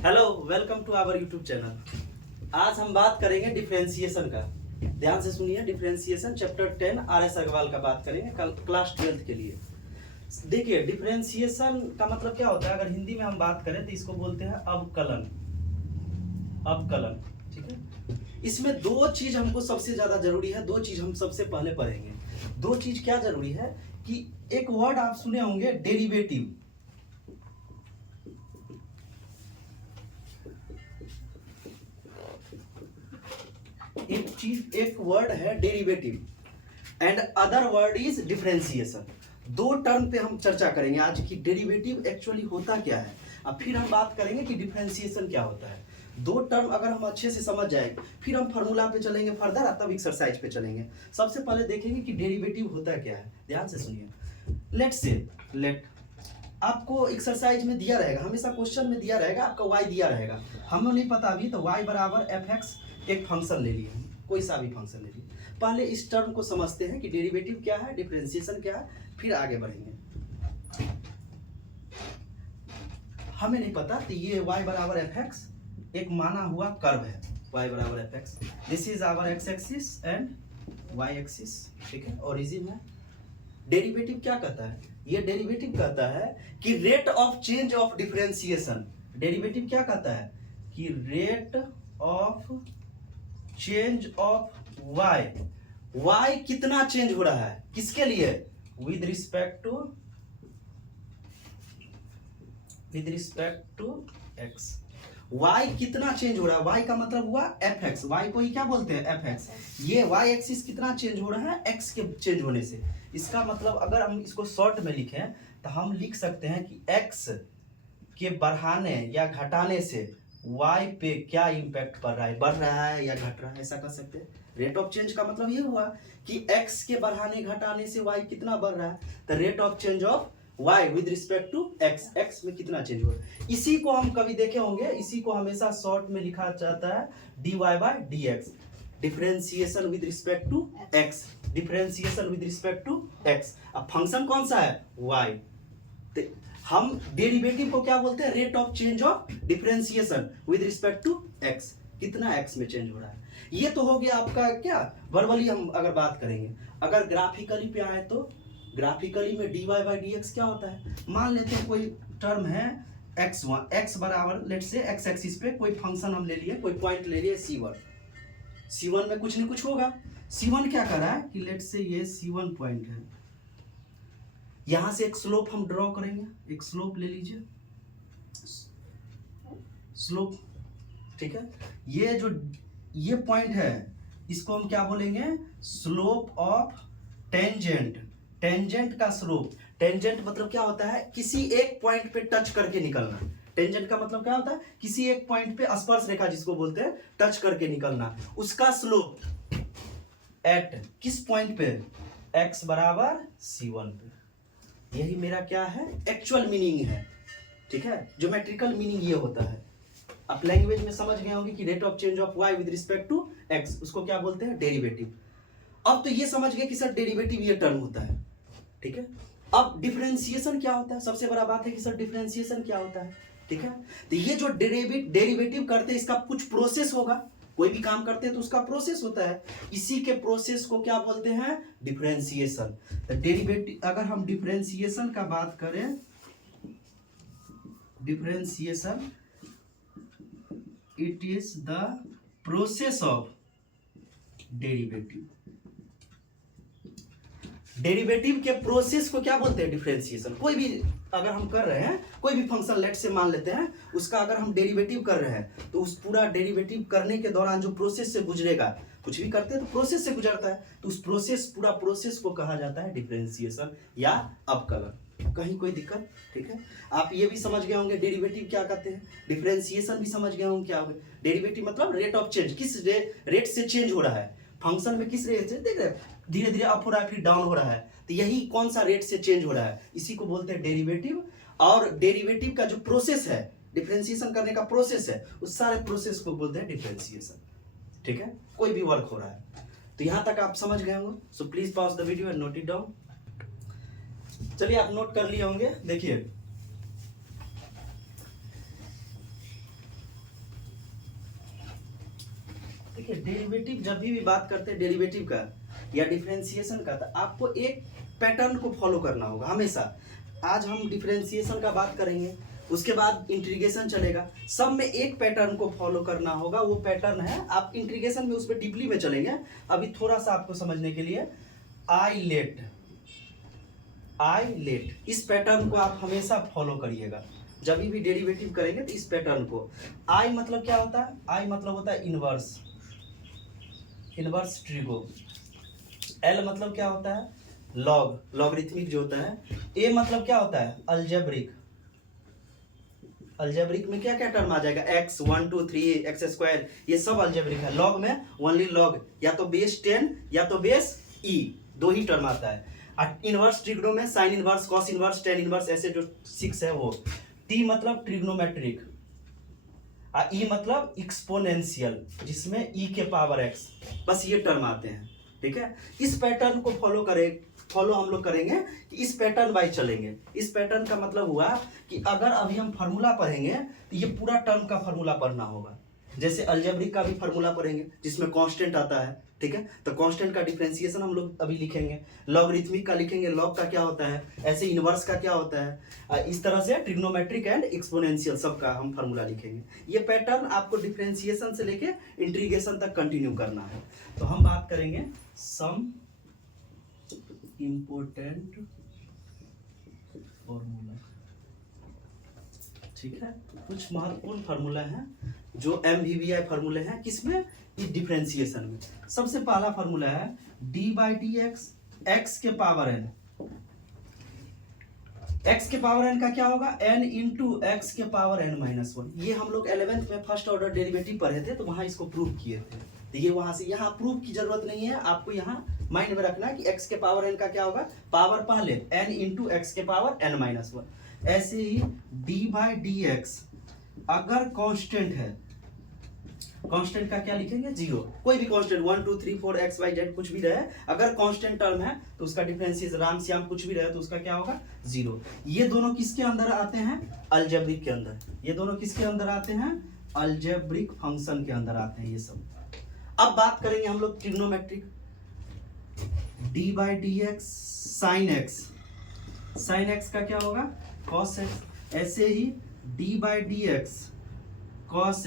Hello, welcome to our YouTube channel. आज हम बात करेंगे डिफरेंशिएशन का। ध्यान से सुनिए, डिफरेंशिएशन चैप्टर 10 आर.एस. अग्रवाल का बात करेंगे कल क्लास 12th के लिए। देखिए, डिफरेंशिएशन का मतलब क्या होता है, अगर हिंदी में हम बात करें तो इसको बोलते हैं अवकलन। अवकलन, ठीक है। इसमें दो चीज हमको सबसे ज्यादा जरूरी है, दो चीज हम सबसे पहले पढ़ेंगे। दो चीज क्या जरूरी है कि एक वर्ड आप सुने होंगे डेरिवेटिव। एक वर्ड है derivative and other word is differentiation. दो टर्म पे हम चर्चा करेंगे आज की डेरिवेटिव एक्चुअली होता क्या है, अब फिर हम बात करेंगे कि डिफरेंशिएशन क्या होता है। दो टर्म अगर हम अच्छे से समझ जाए फिर हम फार्मूला पे चलेंगे फर्दर, तब एक्सरसाइज पे चलेंगे। सबसे पहले देखेंगे कि डेरिवेटिव होता क्या है। ध्यान से सुनिए। लेट आपको एक्सरसाइज में दिया रहेगा, हमेशा क्वेश्चन में दिया रहेगा आपका y दिया रहेगा, हमें नहीं पता अभी, तो y बराबर fx एक फंक्शन ले लिए, कोई सा भी फंक्शन ले लिए। पहले इस टर्म को समझते हैं कि डेरिवेटिव क्या है, डिफरेंशिएशन क्या है, फिर आगे बढ़ेंगे। हमें नहीं पता तो ये y बराबर fx एक माना हुआ कर्व है, y बराबर fx। This is our x axis and y axis, ठीक है, ओरिजिन है। डेरिवेटिव क्या कहता है, ये डेरिवेटिव कहता है कि rate of change of differentiation. Derivative क्या कहता है कि rate of change of y कितना चेंज हो रहा है, किसके लिए, with respect to x। y कितना चेंज हो रहा है, y का मतलब हुआ fx, y को ही क्या बोलते हैं fx। ये y एक्सिस कितना चेंज हो रहा है, x के चेंज होने से। इसका मतलब अगर हम इसको शॉर्ट में लिखें तो हम लिख सकते हैं कि x के बढ़ाने या घटाने से y पे क्या इम्पैक्ट पड़ रहा है, बढ़ रहा है या घट रहा है, ऐसा कर सकते हैं। रेट ऑफ चेंज का मतलब ये हुआ कि x के बढ़ाने घटाने से y कितना बढ़ रहा है, तो rate of change of y with respect to x में कितना चेंज हो रहा है। इसी को हम कभी देखे होंगे, इसी को हमेशा शॉर्ट में लिखा जाता है dy by dx, differentiation with respect to x, differentiation with respect to x। अब फंक्शन कौन सा है, y। तो हम डेरिवेटिव को क्या बोलते हैं, rate of change of differentiation with respect to x, कितना x में चेंज हो रहा है। ये तो हो गया आपका क्या, वर्बली हम अगर बात करेंगे। अगर ग्राफिकली पे आए तो ग्राफिकली में dy बाई dx क्या होता है, मान लेते हैं कोई टर्म है x बराबर, लेट से x एक्सिस पे कोई फंक्शन हम ले लिए, कोई पॉइंट ले लिए c1 में कुछ नहीं कुछ होगा। c1 क्या कर रहा है कि लेट से ये c1 पॉइंट है, यहां से एक स्लोप हम ड्रॉ करेंगे, एक स्लोप ले लीजिए, स्लोप, ठीक है। ये पॉइंट है, इसको हम क्या बोलेंगे, स्लोप ऑफ टेंजेंट। टेंजेंट का स्लोप, टेंजेंट मतलब क्या होता है, किसी एक पॉइंट पे टच करके निकलना। टेंजेंट का मतलब क्या होता है, किसी एक पॉइंट पे स्पर्श रेखा जिसको बोलते हैं, टच करके निकलना, उसका स्लोप एट किस पॉइंट पे, x बराबर c1 पे। यही मेरा क्या है, एक्चुअल मीनिंग है, ठीक है। ज्योमेट्रिकल मीनिंग ये होता है। आप लैंग्वेज में समझ गए होंगे कि rate of change of y with respect to x, उसको क्या बोलते हैं, डेरिवेटिव। अब तो ये समझ गए कि सर डेरिवेटिव ये टर्म होता है, ठीक है। अब डिफरेंशिएशन क्या होता है, सबसे बड़ा बात है कि सर डिफरेंशिएशन क्या होता है, ठीक है। तो ये जो डेरिवेटिव करते हैं इसका कुछ प्रोसेस होगा, कोई भी काम करते हैं तो उसका प्रोसेस होता है, इसी के प्रोसेस को क्या बोलते हैं, डिफरेंशिएशन। तो डेरिवेटिव, अगर हम डिफरेंशिएशन का बात करें, differentiation it is the process of derivative. Derivative के प्रोसेस को क्या बोलते हैं, डिफरेंशिएशन। कोई भी अगर हम कर रहे हैं, कोई भी फंक्शन लेट से मान लेते हैं, उसका अगर हम डेरिवेटिव कर रहे हैं तो उस पूरा डेरिवेटिव करने के दौरान जो प्रोसेस से गुजरेगा, कुछ भी करते हैं तो प्रोसेस से गुजरता है, तो उस पूरा प्रोसेस को कहा जाता है डिफरेंशिएशन या अवकलन। कहीं कोई दिक्कत, ठीक है। आप ये भी समझ गए होंगे डेरिवेटिव क्या कहते हैं, डिफरेंशिएशन भी समझ गए होंगे क्या होगा। डेरिवेटिव मतलब रेट ऑफ चेंज, किस रेट से चेंज हो रहा है, फंक्शन में किस रेट से, देख रहे हैं धीरे धीरे अप हो रहा है फिर डाउन हो रहा है, तो यही कौन सा रेट से चेंज हो रहा है, इसी को बोलते हैं डेरिवेटिव। और डेरिवेटिव का जो प्रोसेस है, डिफरेंशिएशन करने का प्रोसेस है, उस सारे प्रोसेस को बोलते हैं डिफरेंशिएशन, ठीक है। कोई भी वर्क हो रहा है तो यहां तक आप समझ गए होंगे। So please pause the video and note it down. चलिए, आप नोट कर लिए होंगे। देखिए, देखिए डेरिवेटिव जब भी बात करते हैं डेरिवेटिव का या डिफरेंशिएशन का, तो आपको एक पैटर्न को फॉलो करना होगा हमेशा। आज हम डिफरेंशिएशन का बात करेंगे, उसके बाद इंटीग्रेशन चलेगा, सब में एक पैटर्न को फॉलो करना होगा। वो पैटर्न है, आप इंटीग्रेशन में उस पर डीपली में चलेंगे, अभी थोड़ा सा आपको समझने के लिए आइलेट इस पैटर्न को आप हमेशा फॉलो करिएगा। जब भी डेरिवेटिव करेंगे तो इस पैटर्न को। आई मतलब क्या होता है? आई मतलब होता है इनवर्स ट्रिगो। एल मतलब क्या होता है? लॉगरिथमिक जो होता है। ए मतलब क्या होता है? अल्जेब्रिक में क्या क्या टर्म आ जाएगा? x 1 2 3 x स्क्वायर, ये सब अल्जेब्रिक है। लॉग में ओनली लॉग, या तो बेस 10 या तो बेस e, दो ही टर्म आता है। इनवर्स ट्रिग्नो में sine inverse, cos inverse, tan inverse, ऐसे जो 6 है वो। टी मतलब ट्रिग्नोमेट्रिक, ई मतलब एक्सपोनेंशियल, जिसमें ई के पावर x, बस ये टर्म आते हैं। ठीक है, इस पैटर्न को फॉलो हम लोग करेंगे कि इस पैटर्न वाइज चलेंगे। इस पैटर्न का मतलब हुआ कि अगर अभी हम फार्मूला पढ़ेंगे तो ये पूरा टर्म का फार्मूला पढ़ना होगा। जैसे अलजेब्रिक का भी फार्मूला पढ़ेंगे जिसमें कांस्टेंट आता है। ठीक है, तो कांस्टेंट का डिफरेंशिएशन हम लोग अभी लिखेंगे। लॉगरिथमिक का लिखेंगे, लॉग का क्या होता है, ऐसे इनवर्स का क्या होता है, इस तरह से ट्रिग्नोमेट्रिक एंड एक्सपोनेंशियल सबका हम फार्मूला लिखेंगे। ये पैटर्न आपको डिफरेंशिएशन से लेके इंटीग्रेशन तक कंटिन्यू करना है। तो हम बात करेंगे सम इम्पोर्टेंट फॉर्मूला। ठीक है, कुछ महत्वपूर्ण फार्मूला हैं जो MVBI फार्मूले हैं, किसमें? इस डिफरेंशिएशन में। सबसे पहला फार्मूला है d/dx x के पावर n। x के पावर n का क्या होगा? n इंटू x के पावर n-1। ये हम लोग 11th में फर्स्ट ऑर्डर डेरिवेटिव पढ़े थे, तो वहां इसको प्रूव किए थे। तो ये वहां से, यहाँ प्रूव की जरूरत नहीं है, आपको यहाँ माइंड में रखना है कि x के पावर n का क्या होगा? पावर पहले n इंटू x के पावर n-1। ऐसे ही d/dx अगर कांस्टेंट है, कांस्टेंट का क्या लिखेंगे? 0। कोई भी कांस्टेंट 1 2 3 4 x y z कुछ भी रहे, अगर कांस्टेंट टर्म है तो उसका डिफरेंशिएशन राम श्याम कुछ भी रहे तो उसका क्या होगा? 0। ये दोनों किसके अंदर आते हैं? अलजेब्रिक के अंदर। ये दोनों किसके अंदर आते हैं? अलजेब्रिक फंक्शन के अंदर आते हैं ये सब। अब बात करेंगे हम लोग ट्रिग्नोमेट्रिक। d/dx sin x का क्या होगा? cos x। ऐसे ही d/dx cos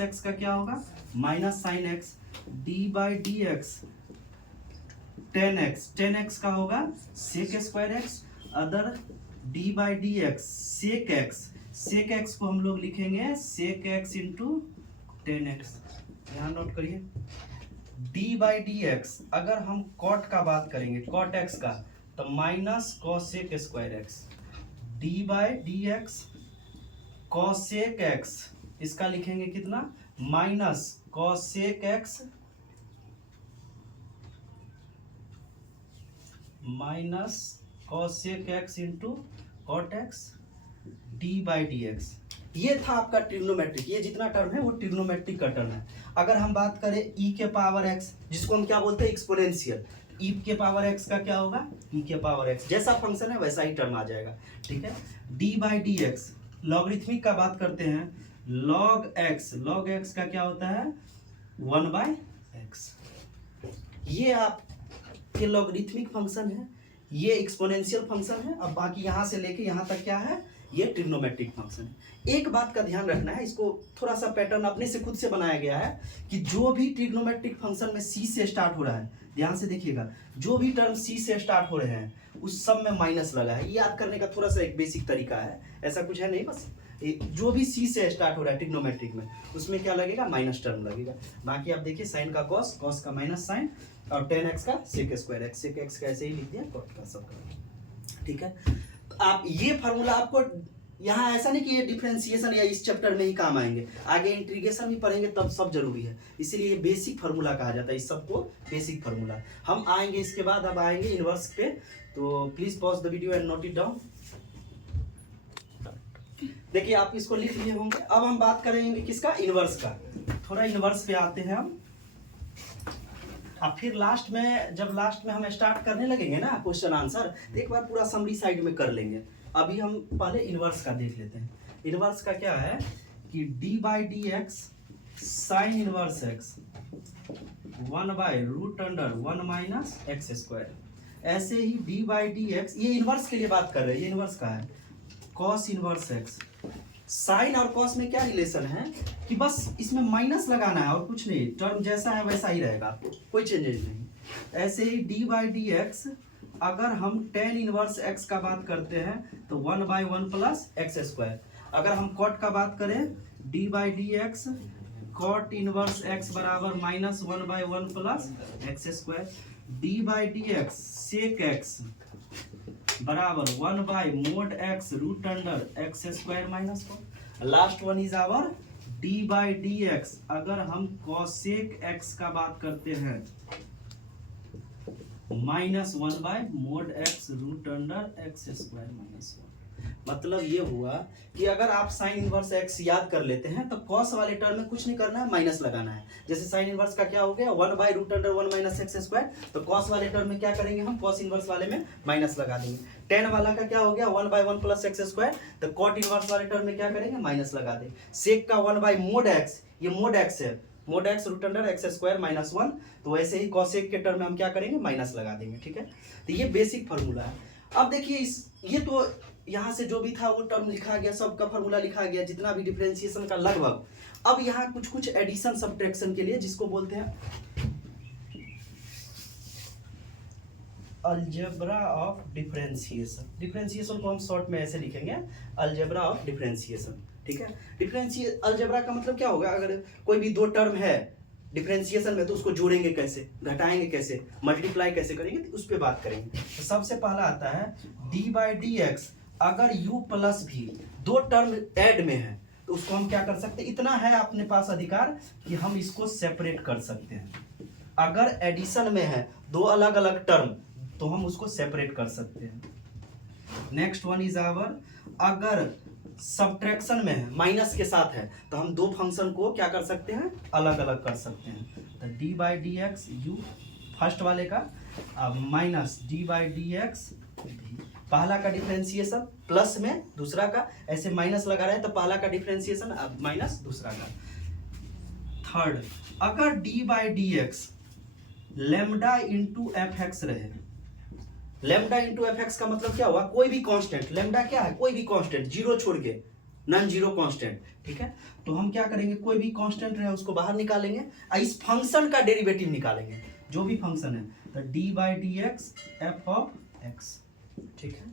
x का क्या होगा? Minus sin x। d/dx tan x का होगा sec square x। Other d/dx sec x को हम लोग लिखेंगे sec x into tan x। ध्यान नोट करिए, d/dx अगर हम cot का बात करेंगे, cot x का, तो minus cosec square x। d/dx cosec x, इसका लिखेंगे कितना? Minus cosec x minus cosec x into cot x d/dx। ये था आपका ट्रिग्नोमेट्रिक। ये जितना टर्म है वो ट्रिग्नोमेट्रिक का टर्म है। अगर हम बात करें e के पावर x, जिसको हम क्या बोलते हैं? एक्सपोनेंशियल। e के पावर x का क्या होगा? e के पावर x, जैसा फंक्शन है वैसा ही टर्म आ जाएगा। ठीक है, d/dx लॉगरिथमिक का बात करते हैं, log x का क्या होता है? 1/x। ये आपके लॉगरिथमिक फंक्शन है, ये एक्सपोनेंशियल फंक्शन है। अब बाकी यहाँ से लेके यहाँ तक क्या है? ये ट्रिग्नोमेट्रिक फंक्शन है। एक बात का ध्यान रखना है, इसको थोड़ा सा पैटर्न अपने से खुद से बनाया गया है कि जो भी ट्रिग्नोमेट्रिक फंक्शन में c से स्टार्ट हो रहा है, ध्यान से देखिएगा, जो भी टर्म c से स्टार्ट हो रहे हैं उस सब में माइनस लगा है। ये याद करने का थोड़ा सा एक बेसिक तरीका है, ऐसा कुछ है नहीं, बस जो भी c से स्टार्ट हो रहा है ट्रिग्नोमेट्रिक में उसमें क्या लगेगा? माइनस टर्म लगेगा। बाकी आप देखिए, साइन का कॉस का माइनस साइन, और tan x का sec square x, sec x का ऐसे ही लिख दिया, cot का सबका। ठीक है, आप ये फार्मूला आपको यहाँ ऐसा नहीं कि ये डिफरेंशिएशन या इस चैप्टर में ही काम आएंगे, आगे इंटीग्रेशन भी पढ़ेंगे तब सब जरूरी है, इसीलिए ये बेसिक फार्मूला कहा जाता है। इस सबको बेसिक फार्मूला हम आएंगे इसके बाद। अब आएंगे इनवर्स पे, तो please pause the video and note it down. देखिए आप इसको लिख लिए होंगे। अब हम बात करेंगे किसका? इनवर्स का। थोड़ा इनवर्स पे आते हैं हम, अब फिर लास्ट में हम स्टार्ट करने लगेंगे ना क्वेश्चन आंसर, तो एक बार पूरा समरी साइड में कर लेंगे। अभी हम पहले इनवर्स का देख लेते हैं। इनवर्स का क्या है कि d/dx sin inverse x 1/√1 minus x square. ऐसे ही d/dx, ये इनवर्स के लिए बात कर रहे हैं, ये इनवर्स का है, cos इनवर्स x। साइन और कॉस में क्या रिलेशन है कि बस इसमें माइनस लगाना है और कुछ नहीं, टर्म जैसा है वैसा ही रहेगा, कोई चेंजेस नहीं। ऐसे ही d/dx, अगर हम tan इनवर्स x का बात करते हैं तो 1/1 प्लस एक्स स्क्वायर। अगर हम कॉट का बात करें, d/dx कॉट इनवर्स x बराबर -1/1 plus x square. d/dx sec x बराबर 1/mod x √x² minus 1। Last one is our d/dx, अगर हम cosec x का बात करते हैं -1/mod x √x² माइनस 1। मतलब ये हुआ कि अगर आप साइन इनवर्स x याद कर लेते हैं तो कॉस वाले टर्म में कुछ नहीं करना है, माइनस लगाना है। जैसे साइन इनवर्स का क्या हो गया 1/√1 माइनस x², तो कॉस वाले टर्म में क्या करेंगे हम, कॉस इनवर्स वाले में माइनस लगा देंगे। टेन वाला का क्या हो गया 1/1 प्लस x², तो कॉट इनवर्स वाले टर्म में क्या करेंगे, माइनस लगा देंगे। सेक का 1/mod x, ये mod x है, mod x √x² माइनस 1, तो वैसे ही कॉसेक के टर्म में हम क्या करेंगे, माइनस लगा देंगे। ठीक है, तो ये बेसिक फार्मूला है। अब देखिए ये तो यहाँ से जो भी था वो टर्म लिखा गया, सबका फार्मूला लिखा गया, जितना भी डिफरेंशिएशन का लगभग। अब यहाँ कुछ कुछ एडिशन सब्ट्रैक्शन के लिए, जिसको बोलते हैं अलजेब्रा ऑफ डिफरेंशिएशन। डिफरेंशिएशन को हम शॉर्ट में ऐसे लिखेंगे, अलजेब्रा ऑफ डिफरेंशिएशन। ठीक है, डिफरेंशिएशन अलजेब्रा का मतलब क्या होगा, अगर कोई भी दो टर्म है डिफरेंशिएशन में तो उसको जोड़ेंगे कैसे, घटाएंगे कैसे, मल्टीप्लाई कैसे करेंगे, तो उस पर बात करेंगे। तो सबसे पहला आता है d/dx, अगर u प्लस भी दो टर्म ऐड में है तो उसको हम क्या कर सकते हैं, इतना है अपने पास अधिकार कि हम इसको सेपरेट कर सकते हैं। अगर एडिशन में है दो अलग अलग टर्म तो हम उसको सेपरेट कर सकते हैं। नेक्स्ट वन इज आवर, अगर सब्ट्रैक्शन में है, माइनस के साथ है, तो हम दो फंक्शन को क्या कर सकते हैं, अलग अलग कर सकते हैं। तो d/dx u फर्स्ट वाले का माइनस d/dx v, पहला का डिफरेंशिएशन प्लस में दूसरा का ऐसे माइनस लगा रहे हैं, तो पहला का डिफरेंशिएशन अब माइनस दूसरा का। थर्ड, अगर d/dx लैम्डा इंटू fx रहे, लैम्डा इंटू fx का मतलब क्या हुआ, कोई भी कांस्टेंट, लैम्डा क्या है, कोई भी कांस्टेंट, जीरो छोड़ के, नॉन जीरो कांस्टेंट। ठीक है, तो हम क्या करेंगे, कोई भी कांस्टेंट रहे उसको बाहर निकालेंगे और इस फंक्शन का डेरिवेटिव निकालेंगे, जो भी फंक्शन है, तो d/dx f(x). ठीक है,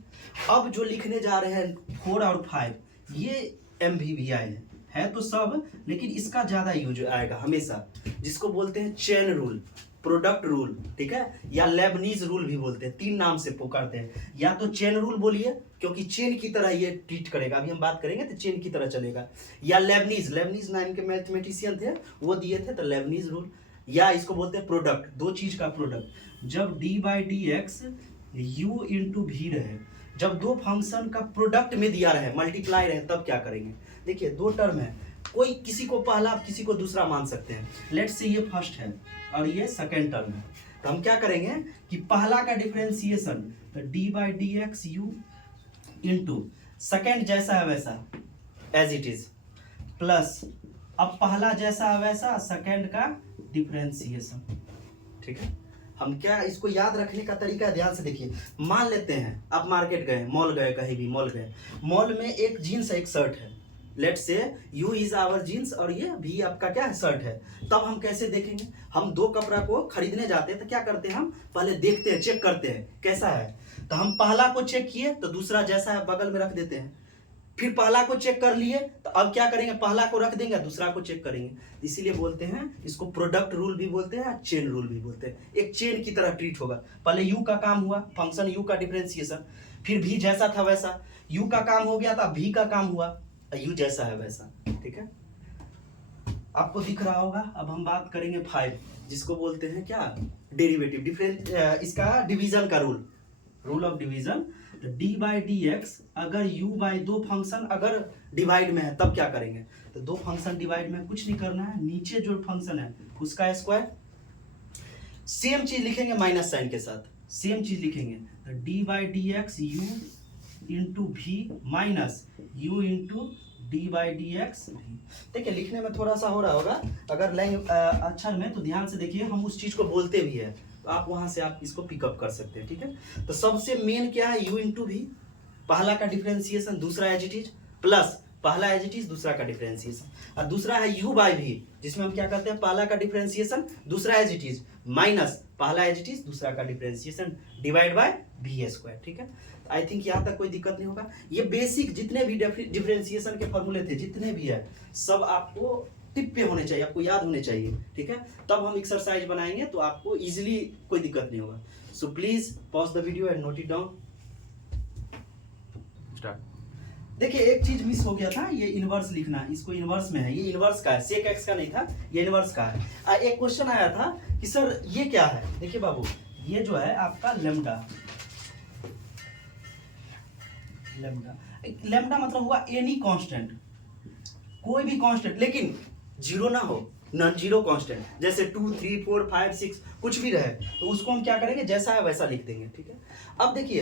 अब जो लिखने जा रहे हैं 4 और 5, ये MVVI है तो सब, लेकिन इसका ज्यादा यूज आएगा हमेशा, जिसको बोलते हैं चेन रूल, प्रोडक्ट रूल। ठीक है, या लेबनीज रूल भी बोलते हैं, तीन नाम से पुकारते हैं। या तो चेन रूल बोलिए क्योंकि चेन की तरह ये ट्रीट करेगा, अभी हम बात करेंगे तो चेन की तरह चलेगा। या लेबनीज नाम के मैथमेटिशियन थे, वो दिए थे, तो लेबनीज रूल। या इसको बोलते हैं प्रोडक्ट, दो चीज का प्रोडक्ट। जब d/dx u इंटू v रहे, जब दो फंक्शन का प्रोडक्ट में दिया रहे, मल्टीप्लाई रहे, तब क्या करेंगे। देखिए दो टर्म है, कोई किसी को पहला किसी को दूसरा मान सकते हैं। लेट्स से ये फर्स्ट है और ये सेकेंड टर्म है, तो हम क्या करेंगे कि पहला का डिफरेंशिएशन, तो d/dx u इंटू सेकेंड जैसा है वैसा एज इट इज, प्लस अब पहला जैसा है वैसा सेकेंड का डिफरेंशिएशन। ठीक है, हम क्या इसको याद रखने का तरीका ध्यान से देखिए। मान लेते हैं आप मार्केट गए, मॉल गए, कहीं भी मॉल गए, मॉल में एक जीन्स एक शर्ट है, लेट से यू इज आवर जीन्स और ये भी आपका क्या है, शर्ट है। तब हम कैसे देखेंगे, हम दो कपड़ा को खरीदने जाते हैं तो क्या करते हैं, हम पहले देखते हैं, चेक करते हैं कैसा है। तो हम पहला को चेक किए तो दूसरा जैसा है बगल में रख देते हैं, फिर पहला को चेक कर लिए तो अब क्या करेंगे, पहला को रख देंगे, दूसरा को चेक करेंगे। इसीलिए बोलते हैं इसको प्रोडक्ट रूल भी बोलते हैं, चेन रूल भी बोलते हैं। एक चेन की तरह ट्रीट होगा, पहले यू का काम हुआ, फंक्शन यू का डिफरेंशिएशन, फिर भी जैसा था वैसा, यू का काम हो गया था, भी का काम हुआ, यू जैसा है वैसा। ठीक है, आपको दिख रहा होगा। अब हम बात करेंगे 5, जिसको बोलते हैं क्या, डेरिवेटिव, डिफरेंट, इसका डिवीजन का rule, rule of division. d/dx अगर u बाई दो फंक्शन अगर डिवाइड में है तब क्या करेंगे, तो दो फंक्शन डिवाइड में कुछ नहीं करना है, नीचे जो फंक्शन है उसका स्क्वायर, सेम चीज लिखेंगे माइनस साइन के साथ, सेम चीज लिखेंगे, तो d/dx u into v minus u into D by d x भी। देखिए लिखने में थोड़ा सा हो रहा होगा, अगर अक्षर में तो ध्यान से देखिए, हम उस चीज को बोलते भी है तो आप वहां से आप इसको पिकअप कर सकते हैं, ठीक है। तो सबसे मेन क्या है, u इंटू भी, पहला का डिफरेंशिएशन, दूसरा एज इट इज, प्लस पहला एज इट इज, दूसरा का डिफरेंशिएशन, और दूसरा है u बाई भी, जिसमें हम क्या करते हैं, पहला का डिफरेंशिएशन, दूसरा एज इट इज, माइनस पहला एज इट इज, दूसरा का differentiation, divide by B square, ठीक है। आई थिंक यहाँ तक कोई दिक्कत नहीं होगा। ये बेसिक जितने भी डिफरेंशिएशन के फॉर्मूले थे, जितने भी है, सब आपको टिप पे होने चाहिए, आपको याद होने चाहिए, ठीक है। तब हम एक्सरसाइज बनाएंगे तो आपको इजीली कोई दिक्कत नहीं होगा। So please pause the video and note it down. देखिए एक चीज मिस हो गया था, ये इनवर्स लिखना, इसको इनवर्स में है, ये इनवर्स का है, सेक एक्स का नहीं था, ये इनवर्स का है। एक क्वेश्चन आया था कि सर ये क्या है, देखिए बाबू, ये जो है आपका लेम्डा, लेम्डा मतलब हुआ एनी कांस्टेंट, कोई भी कांस्टेंट, लेकिन जीरो ना हो, नॉन जीरो कांस्टेंट, जैसे 2 3 4 5 6 कुछ भी रहे, तो उसको हम क्या करेंगे, जैसा है वैसा लिख देंगे, ठीक है। अब देखिए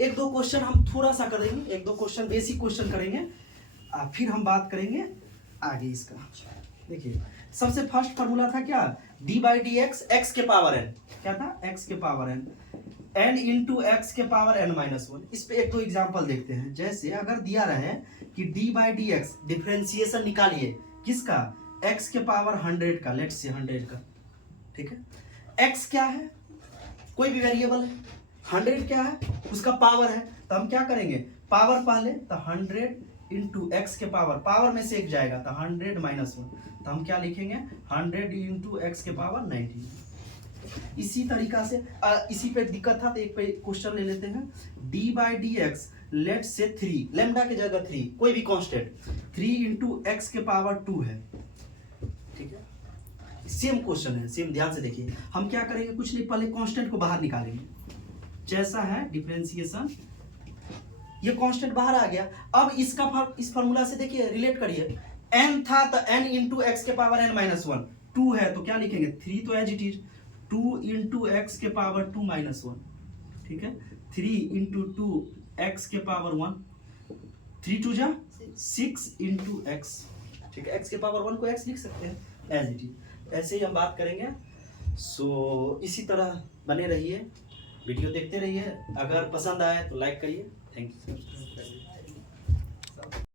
एक दो क्वेश्चन हम थोड़ा सा करेंगे, एक दो क्वेश्चन बेसिक क्वेश्चन करेंगे, फिर हम बात करेंगे आगे इसका। देखिए सबसे फर्स्ट फार्मूला था क्या, d by d x, x के पावर एन, क्या था, एक्स के power n, n into x के पावर एन माइनस 1। इस पे एक दो एग्जाम्पल देखते हैं। जैसे अगर दिया रहे कि D by d x, differentiation निकालिए किसका, एक्स के पावर 100 का, लेट्स से 100 का, ठीक है। एक्स क्या है, कोई भी वेरिएबल है, 100 क्या है, उसका पावर है, तो हम क्या करेंगे, पावर पहले, तो 100 इंटू एक्स के पावर, पावर में से एक जाएगा तो 100 माइनस 1, तो हम क्या लिखेंगे, 100 इंटू एक्स के पावर 90। इसी तरीका से इसी पे दिक्कत था तो एक पे क्वेश्चन ले लेते हैं, d by d x, let say 3, lambda की जगह 3, कोई भी कांस्टेंट, 3 इंटू एक्स के पावर 2 है, ठीक है। सेम क्वेश्चन है, सेम, ध्यान से देखिए। हम क्या करेंगे, कुछ नहीं, पहले कांस्टेंट को बाहर निकालेंगे, जैसा है डिफरेंशिएशन, ये कांस्टेंट बाहर आ गया। अब इसका इस फार्मूला से देखिए, रिलेट करिए, n था तो n इंटू एक्स के पावर n माइनस 1, 2 है तो क्या लिखेंगे, 3 तो as it is, 2 into x के पावर 2 माइनस 1, ठीक है। 3 इंटू 2 एक्स के पावर 1, 3 2 जा 6 इंटू एक्स, ठीक है। एक्स के पावर 1 को एक्स लिख सकते हैं एज इट इज। ऐसे ही हम बात करेंगे। सो इसी तरह बने रहिए, वीडियो देखते रहिए, अगर पसंद आए तो लाइक करिए। Thank you.